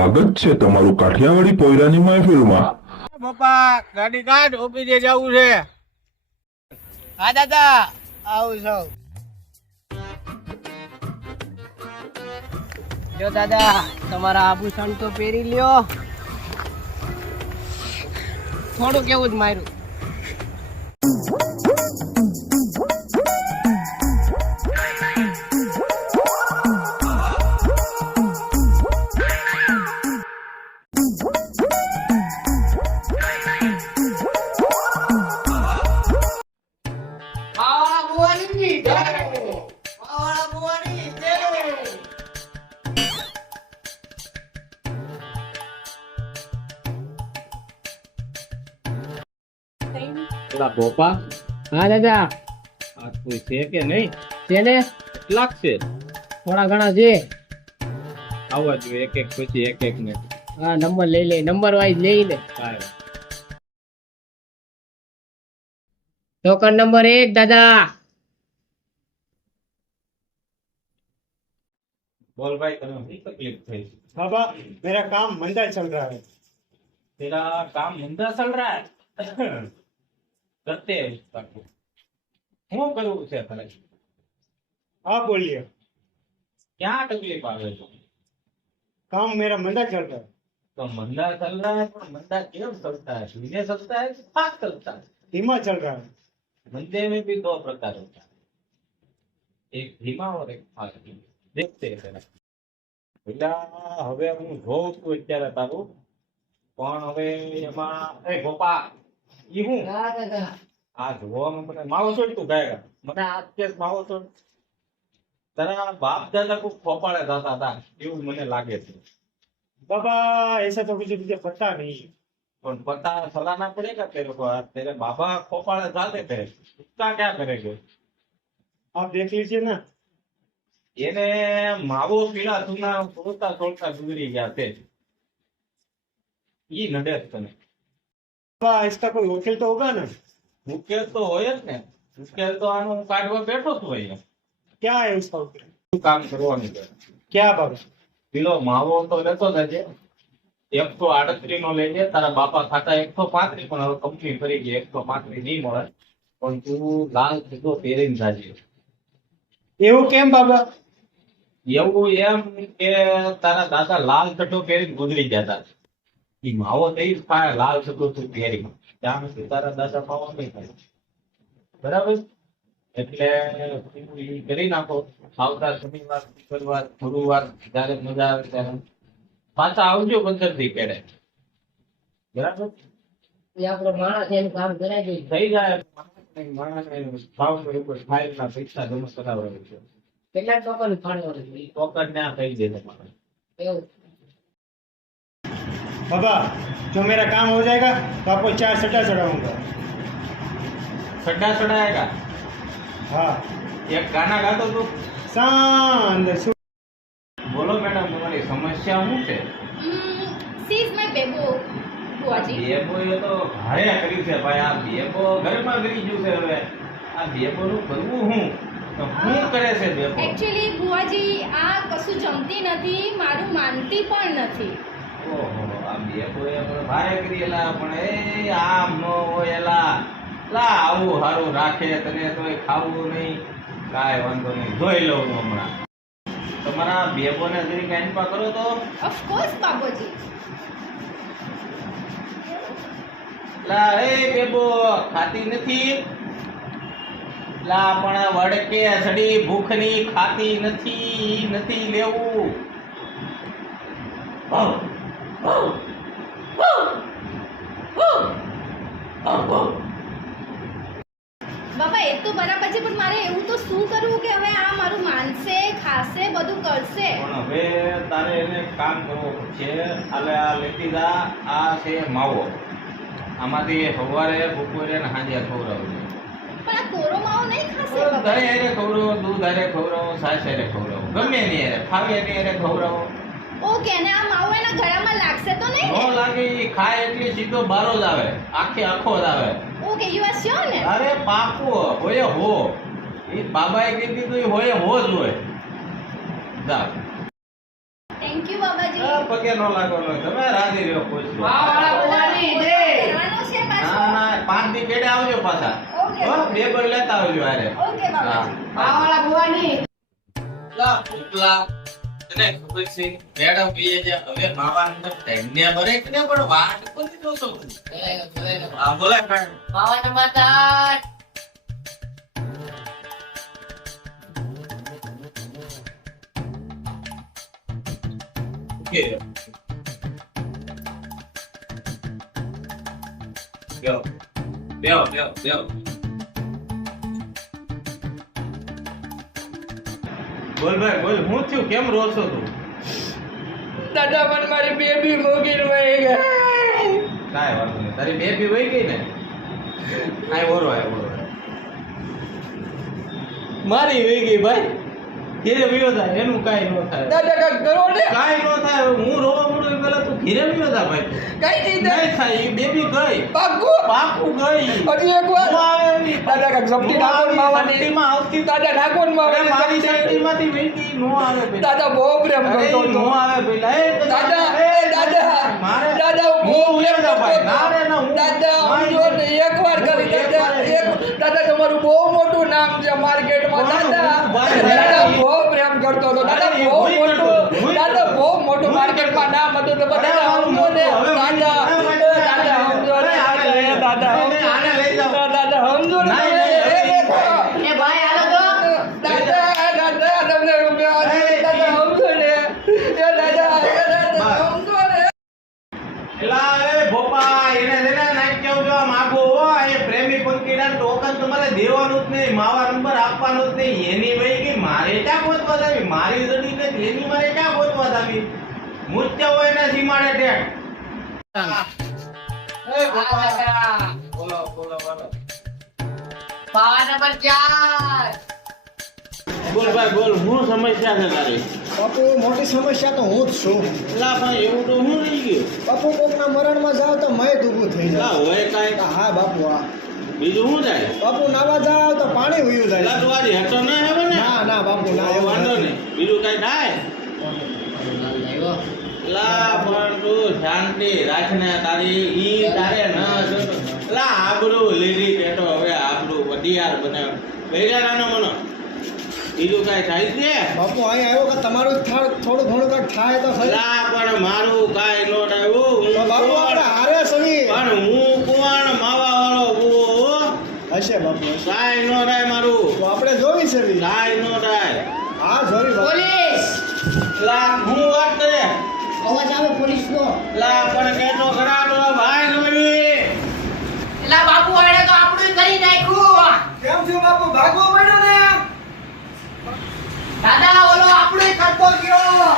સ્વાગત છે તમારું કાઠિયાવાડી પોયરાની મહેફિલમાં। પપ્પા ગાડી કાઢ ઓફિસે જવું છે। હા દાદા આવું છું। જો દાદા તમારા આભૂષણ તો પહેરી લ્યો। થોડું કેવું જ માર્યું। ભોપા હા દાદા આ કોઈ છે કે નહીં? છે ને કેટલાક છે? થોડા ઘણા છે। આવવા જોઈએ એક એક પછી એક એક ને હા નંબર લઈ લે, નંબર વાઇઝ લઈ લે। કાંઈ ટોકન નંબર 1 દાદા। बोल भाई तने नहीं तकलीफ थई? बाबा मेरा काम मंदा चल रहा है। तेरा काम मंदा चल रहा है? करते हैं उसका હું કરવું છે તને? आप बोलिए। क्या तकलीफ આવે છે? काम मेरा मंदा चल रहा है। तो मंदा चल रहा है पर मंदा क्यों चलता है? धीरे चलता है कि फास्ट चलता है? धीमा चल रहा है। मंदे में भी दो प्रकार होता है, एक धीमा और एक फास्ट। देखते हैं तेरा પેલા હવે હું જોઉં છું અત્યારે તારું પણ હવે એમાં એ ગોપા ઈ હું હા દાદા આ જોવામાં મને માવો છોડ તું ગાયગા મને આ કે માવો છોડ તારા બાપ દાદા ખૂબ ખોપાળે જતા હતા એવું મને લાગે છે। बाबा ऐसा तो मुझे पता नहीं। પણ પતા ચલાना पड़ेगा तेरे को। तेरे बाबा खोपाड़े जाते थे, उसका क्या करेंगे? आप देख लीजिए ना। એને માવો પીળા ચૂના છોડતા છોડતા ગુજરી ગયા છે। ઈ નડે જ તને? बाबा इसका कोई वकील तो होगा ना। ઉકેલ તો હોય જ ને। ઉકેલ તો આનું હું કાઢવા બેઠો છું અહીંયા। क्या है उसका वकील? શું કામ કરવાનું છે? क्या बाबा? પીળો માવો તો લેતો જજે, 138 નો લેજે। તારા બાપા ખાતા 135 પણ હવે કંપની ફરી ગઈ 135 નહીં મળે, પણ તું લાલ સીધો પહેરીને જાજે। એવું કેમ બાબા? એવું એમ કે તારા દાદા લાલ ચટ્ટો પહેરીને ગુજરી ગયા હતા। ઈ માવો થઈ ખાય લાલ ચટ્ટો તું પહેરી, ત્યાં સુધી તારા દાદા માવો નહીં થાય, બરાબર? એટલે તું ઈ કરી નાખો। આવતા શનિવાર શુક્રવાર ગુરુવાર જયારે મજા આવે ત્યારે પાછા આવજો 15 દી પેડે, બરાબર? એ આપણો માણસ એનું કામ કરાવી દે। થઈ જાય માણસને ભાવનો ઉપર ફાઇલના પૈસા જમા કરાવવાનું છે। કેટલા ટોકન ફાળવવાનું છે? ટોકન ના થઈ જાય તમારે। એવું बाबा जो मेरा काम हो जाएगा तो आपको 4 सट्टा चढ़ाऊंगा। सड्डा चढ़ाएगा? हाँ एक गाना गातो तू? शांत बोलो मैडम तुम्हारी समस्या શું છે? She is my baby, Buaji. Bebo એ તો ભારે કરી છે ભાઈ। આ બેબો ઘરમાં ગઈ ગયું છે। હવે આ બેબો નું કરવું શું? તો શું કરે છે બેબો? Actually, Buaji, આ કશું જમતી નથી, મારું માનતી પણ નથી। ઓહો આ બેબો એ પણ ભારે કરી એલા, પણ એ આમ નો હોય એલા। લા આવું હારું રાખે તને તોય ખાવું નહીં, કાંઈ વાંધો નહીં, જોઈ લઉં હું હમણાં। તમારા બેબોને જરી કાંઈ કરો તો। Of course, બાબુજી। લા એ બેબો ખાતી નથી? લા પણ વડકે સડી ભૂખની ખાતી નથી, નથી લેવું। બાબા એ તો બરાબર છે, પણ મારે એવું તો શું કરવું કે હવે આ મારું માનશે, ખાશે, બધું કરશે? પણ હવે તારે એને કામ કરવું પડશે। હાલે આ લેતી જા, આ છે માવો, આમાંથી સવારે બપોરે ને સાંજે ખવડાવજો। પણ આ કોરો માવો નહીં ખાશે દહીં બાબા? હારે ખવડાવો, દૂધ હારે ખવડાવો, છાશ હારે ખવડાવો, ગમે એની હારે ફાવે એની હારે ખવડાવો। ઓકે, અને આ માવો એના ગળામાં લાગશે તો નહીં નો ને? લાગે, ઈ ખાય એટલે સીધો બારો જ આવે, આખો જ આવે। ઓકે, યુ આર શ્યોર ને? અરે પાકું હોય હો, એ બાબાએ કીધી તો હોય હો જ હોય। જા થેન્ક યુ બાબાજી। પગે નો લાગવાનો તમે રાજી રહ્યો ખુશ રહો. કરવાનો છે પાછો. ના ના 5 દી કેડે આવજો પાછા ઓકે. હો, બે બર લેતા આવજો હારે ઓકે બાબાજી. લા પુતલા તને ખબર છે મેડમ કહીએ છે હવે માવા નંબર 10 ને ભરે કે ને પણ વાત કોની જોતો આ બોલે ફ્રેન્ડ ઓકે બેઓ બોલ ભાઈ બોલ હું થયું કેમ રોશો તું દાદા મને મારી બેબી મોગીને વહી ગઈ. કાંઈ વાંધો નહીં તારી બેબી વહી ગઈ ને આય ઓરો મારી વહી ગઈ ભાઈ ઘેરે વિયો થાય એનું કાંઈ ન થાય દાદા કાંઈક કરો ને. કાંઈ ન થાય હું રોવા મળું એ પેલા તું ઘેરે વિયો થા ભાઈ કઈ ચીજ નહીં થાય એ બેબી ગઈ પાકું પાકું ગઈ હજી એક વાર. હું આવે એમ નહીં. દાદા કાંઈક ઝપટી નાખો ને માવાની. શક્તિમાં આવતી દાદા નાખો ને અરે મારી માવાની. શક્તિમાંથી વહી ગઈ નો આવે ભાઈ દાદા બહુ પ્રેમ અરે કરતો ઈ નો હતો. આવે પેલા એ તો દાદા મારે દાદા હું બહુ હું પ્રેમ લેતા કરતો ભાઈ ના રે હતો. ના હું દાદા સમજો ને એકવાર કરી દાદા તમારું બહુ મોટું નામ છે માર્કેટમાં. દાદા બહુ પ્રેમ કરતો હતો. દાદા બહુ મોટું દાદા બહુ મોટું માર્કેટમાં નામ હતું. તો દાદા સમજો ને દાદા સમજો ને દાદા આને લઈ જાઓ દાદા સમજો ને દાદા તમને દાદા સમજો ને દાદા સમજો ને. એલા એ ભોપા એને દેને નાખ કેવું જો માગો હો એ પ્રેમી પંકીડા ટોકન તમારે દેવાનું જ નહીં માવા નંબર આપવાનો જ નહીં એની વહી ગઈ મારે ક્યાં ગોતવા જાવી મારી જડી ને એની મારે ક્યાં ગોતવા જાવી મુત્ય હોય ને સીમાડે ટેક એ ભોપા બોલો બોલો બોલ ભાઈ બોલ શું સમસ્યા છે તારી બાપુ મોટી સમસ્યા તો હું જ છું. એલા ભાઈ એવું તો હું રહી ગયું બાપુ કોકના મરણમાં જાવ તો મય ઊભું થઈ એલા જાય. હોય કાંઈ હા બાપુ હા. બીજું શું થાય બાપુ નાવા જાવ તો પાણી વયું એલા જાય. તું આજે હેઠો ના આવે ને ના ના બાપુ ના એવું વાંધો નથી. નહીં બીજું કઈ થાય લા પણ તું શાંતિ રાખને તારી ઈ તારે ન લા આબરૂ લીધી પેટો હવે આબરૂ વડિયાર બનાવ બેજારાનો મનો બીજું કઈ થાય છે બાપુ અહીં આવ્યો કે તમારું થોડું ઘણું કંઈક થાય તો ખરી. લા પણ મારું કાઈ નો ડાયું તો બાપુ આપણે હારે સવી પણ હું કુવાણ માવા વાળો બુઓ હશે બાપુ હશે. કાઈ નો ડાય મારું તો આપણે જોવી છે બી. કાઈ નો ડાય હા જોવી બાપુ. લા હું વાત કરે અવાજ આવે પોલીસનો. લા પણ કેતો ખરા તો ભાઈ ગમી બાપુ આડે તો આપણું કરી નાખ્યું. કેમ થયું બાપુ ભાગવો પડ્યો ને. દાદા ઓલો આપણું કરતો ગયો.